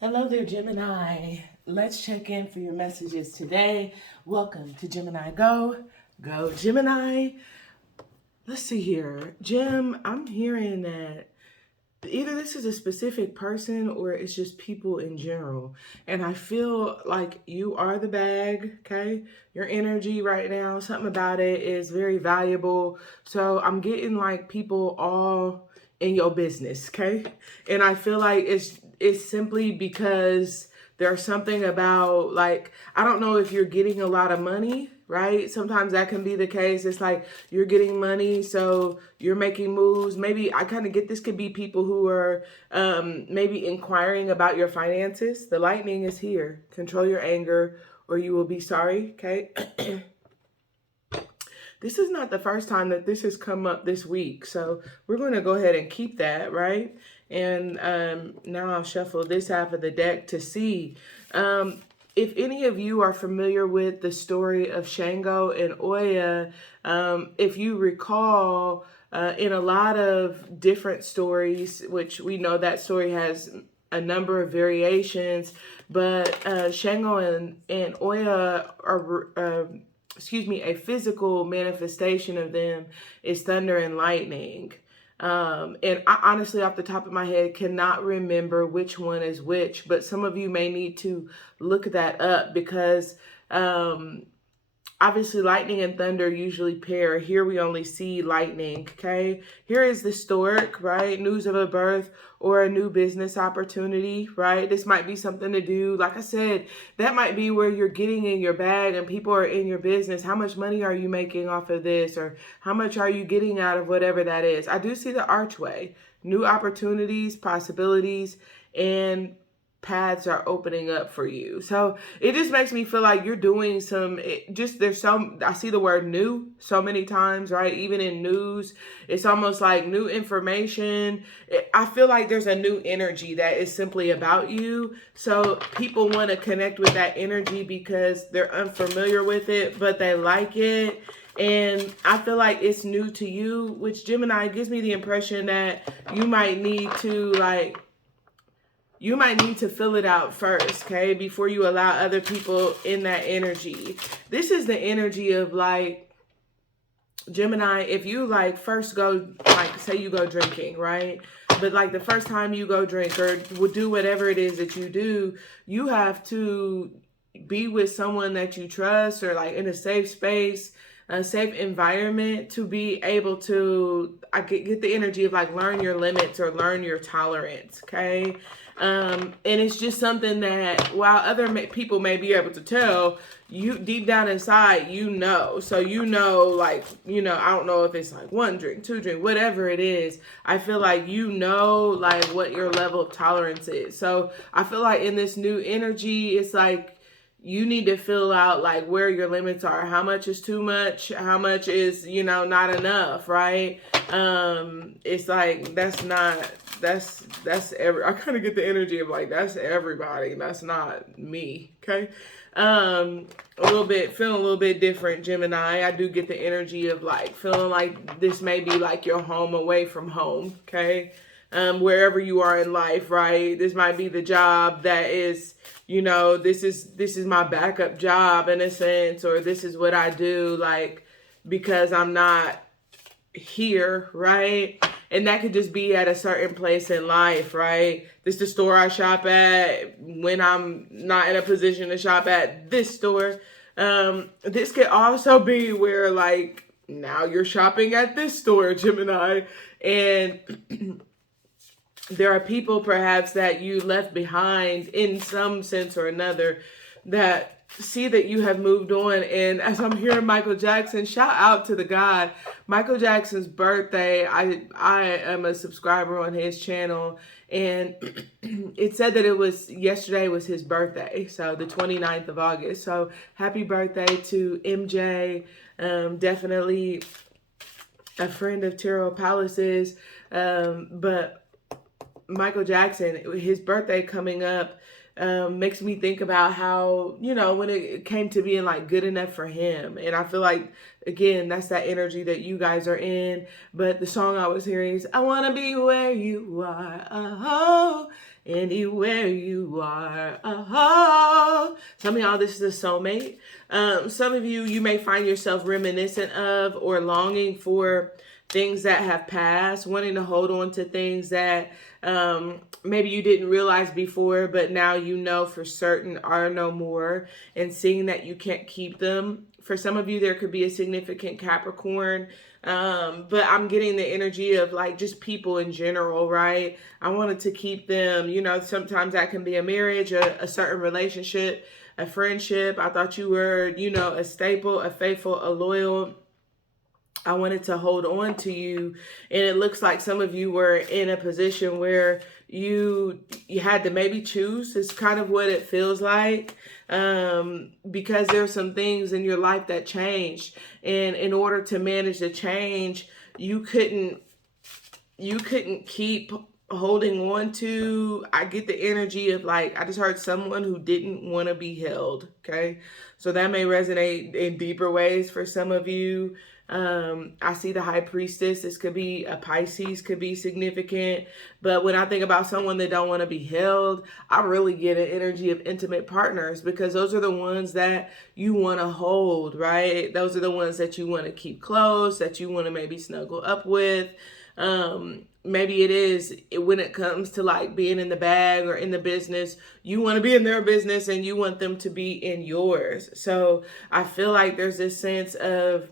Hello there, Gemini. Let's check in for your messages today. Welcome to Gemini Go. Go, Gemini. Let's see here. Jim, I'm hearing that either this is a specific person or it's just people in general. And I feel like you are the bag, okay? Your energy right now, something about it is very valuable. So I'm getting like people all in your business, okay? And I feel like it's simply because there's something about, like, I don't know if you're getting a lot of money, right? Sometimes that can be the case. It's like you're getting money, so you're making moves. Maybe I kind of get this could be people who are maybe inquiring about your finances. The lightning is here. Control your anger or you will be sorry, okay? This is not the first time that this has come up this week, so we're going to go ahead and keep that, right? And now I'll shuffle this half of the deck to see if any of you are familiar with the story of Shango and Oya. If you recall, in a lot of different stories, which we know that story has a number of variations, but Shango and Oya are a physical manifestation of them is thunder and lightning. And I honestly, off the top of my head, cannot remember which one is which, but some of you may need to look that up because obviously lightning and thunder usually pair. Here we only see lightning, okay? Here is the stork, right? News of a birth or a new business opportunity, right? This might be something to do. Like I said, that might be where you're getting in your bag and people are in your business. How much money are you making off of this? Or how much are you getting out of whatever that is? I do see the archway, new opportunities, possibilities, and paths are opening up for you. So it just makes me feel like you're doing I see the word new so many times, right? Even in news, it's almost like new information. I feel like there's a new energy that is simply about you. So people want to connect with that energy because they're unfamiliar with it, but they like it. And I feel like it's new to you, which Gemini gives me the impression that you might need to fill it out first, okay, before you allow other people in that energy. This is the energy of like Gemini. If you like first go, like say you go drinking, right? But like the first time you go drink or will do whatever it is that you do, you have to be with someone that you trust or like in a safe space, a safe environment to be able to, I get the energy of like learn your limits or learn your tolerance, okay? And it's just something that while other people may be able to tell, you deep down inside, you know. So you know, like, I don't know if it's like one drink, two drink, whatever it is. I feel like you know, like what your level of tolerance is. So I feel like in this new energy, it's like you need to fill out like where your limits are. How much is too much? How much is, not enough, right? It's like I kind of get the energy of like that's everybody. That's not me. Okay. Feeling a little bit different, Gemini. I do get the energy of like feeling like this may be like your home away from home. Okay. Wherever you are in life, right? This might be the job that is, this is my backup job in a sense, or this is what I do, like, because I'm not here, right? And that could just be at a certain place in life, right? This is the store I shop at when I'm not in a position to shop at this store. This could also be where, like, now you're shopping at this store, Gemini, and there are people perhaps that you left behind in some sense or another that see that you have moved on. And as I'm hearing Michael Jackson, shout out to the God. Michael Jackson's birthday, I am a subscriber on his channel, and it said that yesterday was his birthday, so the 29th of August. So happy birthday to MJ. Definitely a friend of Terrell Palace's, but Michael Jackson, his birthday coming up, makes me think about how, when it came to being like good enough for him. And I feel like, again, that's that energy that you guys are in. But the song I was hearing is, I want to be where you are. Oh. anywhere you are. Oh, some of y'all, this is a soulmate. Some of you, you may find yourself reminiscent of or longing for things that have passed, wanting to hold on to things that maybe you didn't realize before, but now you know for certain are no more, and seeing that you can't keep them. For some of you, there could be a significant Capricorn, but I'm getting the energy of like just people in general, right? I wanted to keep them, you know, sometimes that can be a marriage, a certain relationship, a friendship. I thought you were, you know, a staple, a faithful, a loyal. I wanted to hold on to you, and it looks like some of you were in a position where you had to maybe choose. It's kind of what it feels like, because there's some things in your life that changed, and in order to manage the change, you couldn't keep holding on to. I get the energy of like, I just heard someone who didn't want to be held. Okay, so that may resonate in deeper ways for some of you. I see the High Priestess. This could be a Pisces, could be significant. But when I think about someone that don't want to be held, I really get an energy of intimate partners, because those are the ones that you want to hold, right? Those are the ones that you want to keep close, that you want to maybe snuggle up with. Maybe it is when it comes to like being in the bag or in the business, you want to be in their business and you want them to be in yours. So I feel like there's this sense of,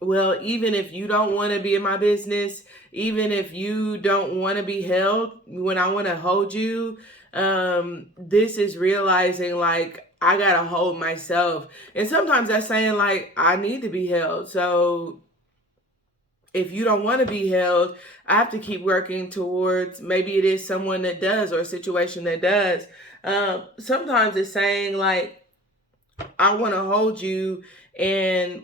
well, even if you don't want to be in my business, even if you don't want to be held, when I want to hold you, this is realizing like I got to hold myself. And sometimes that's saying like, I need to be held. So if you don't want to be held, I have to keep working towards, maybe it is someone that does or a situation that does. Sometimes it's saying like, I want to hold you, and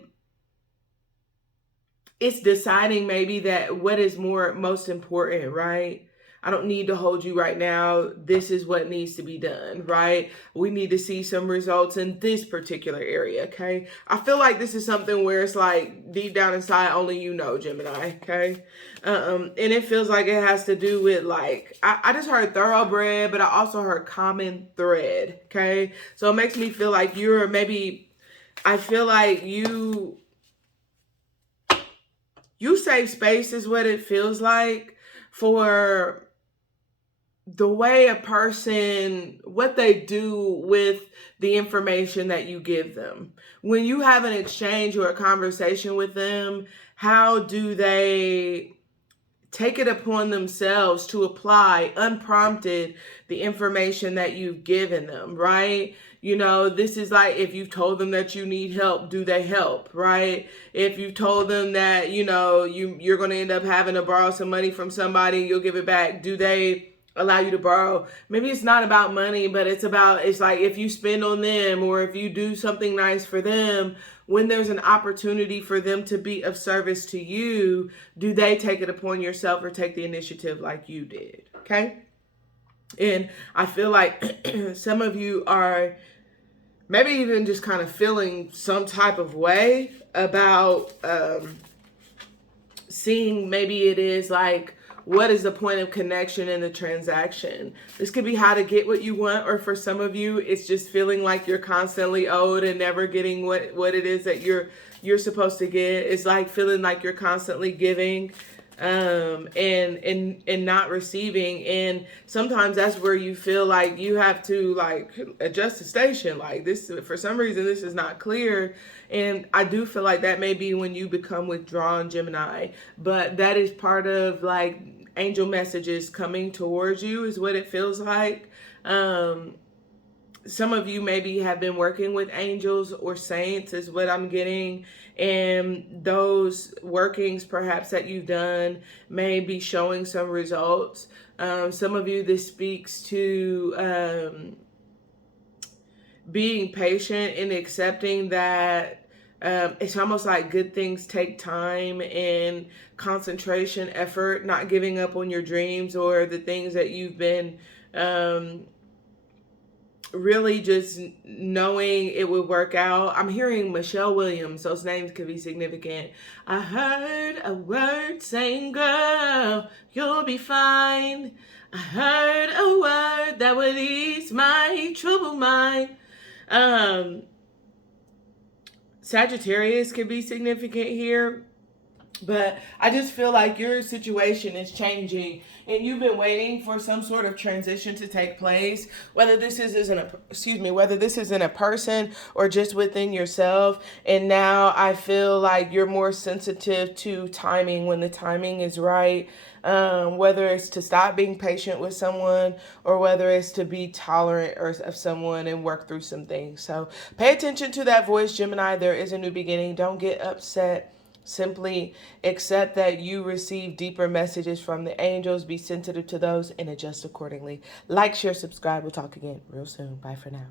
it's deciding maybe that what is most important, right? I don't need to hold you right now. This is what needs to be done, right? We need to see some results in this particular area, okay? I feel like this is something where it's like deep down inside, only you know, Gemini, okay? And it feels like it has to do with like, I just heard thoroughbred, but I also heard common thread, okay? So it makes me feel like you're maybe, I feel like you save space is what it feels like for the way a person, what they do with the information that you give them. When you have an exchange or a conversation with them, how do they take it upon themselves to apply unprompted the information that you've given them, right? You know, this is like if you've told them that you need help, do they help, right? If you've told them that, you know, you're going to end up having to borrow some money from somebody and you'll give it back, do they allow you to borrow? Maybe it's not about money, but it's like if you spend on them or if you do something nice for them, when there's an opportunity for them to be of service to you, do they take it upon yourself or take the initiative like you did? Okay. And I feel like some of you are maybe even just kind of feeling some type of way about seeing, maybe it is like, what is the point of connection in the transaction? This could be how to get what you want, or for some of you, it's just feeling like you're constantly owed and never getting what it is that you're supposed to get. It's like feeling like you're constantly giving and not receiving. And sometimes that's where you feel like you have to like adjust the station. Like this, for some reason, this is not clear. And I do feel like that may be when you become withdrawn, Gemini, but that is part of like angel messages coming towards you is what it feels like. Some of you maybe have been working with angels or saints is what I'm getting. And those workings perhaps that you've done may be showing some results. Some of you, this speaks to being patient and accepting that it's almost like good things take time and concentration, effort, not giving up on your dreams or the things that you've been really just knowing it would work out. I'm hearing Michelle Williams. Those names could be significant. I heard a word saying, girl, you'll be fine. I heard a word that would ease my troubled mind. Sagittarius could be significant here. But I just feel like your situation is changing and you've been waiting for some sort of transition to take place, whether this whether this is in a person or just within yourself. And now I feel like you're more sensitive to timing when the timing is right. Whether it's to stop being patient with someone or whether it's to be tolerant of someone and work through some things. So pay attention to that voice, Gemini. There is a new beginning. Don't get upset. Simply accept that you receive deeper messages from the angels. Be sensitive to those and adjust accordingly. Like, share, subscribe. We'll talk again real soon. Bye for now.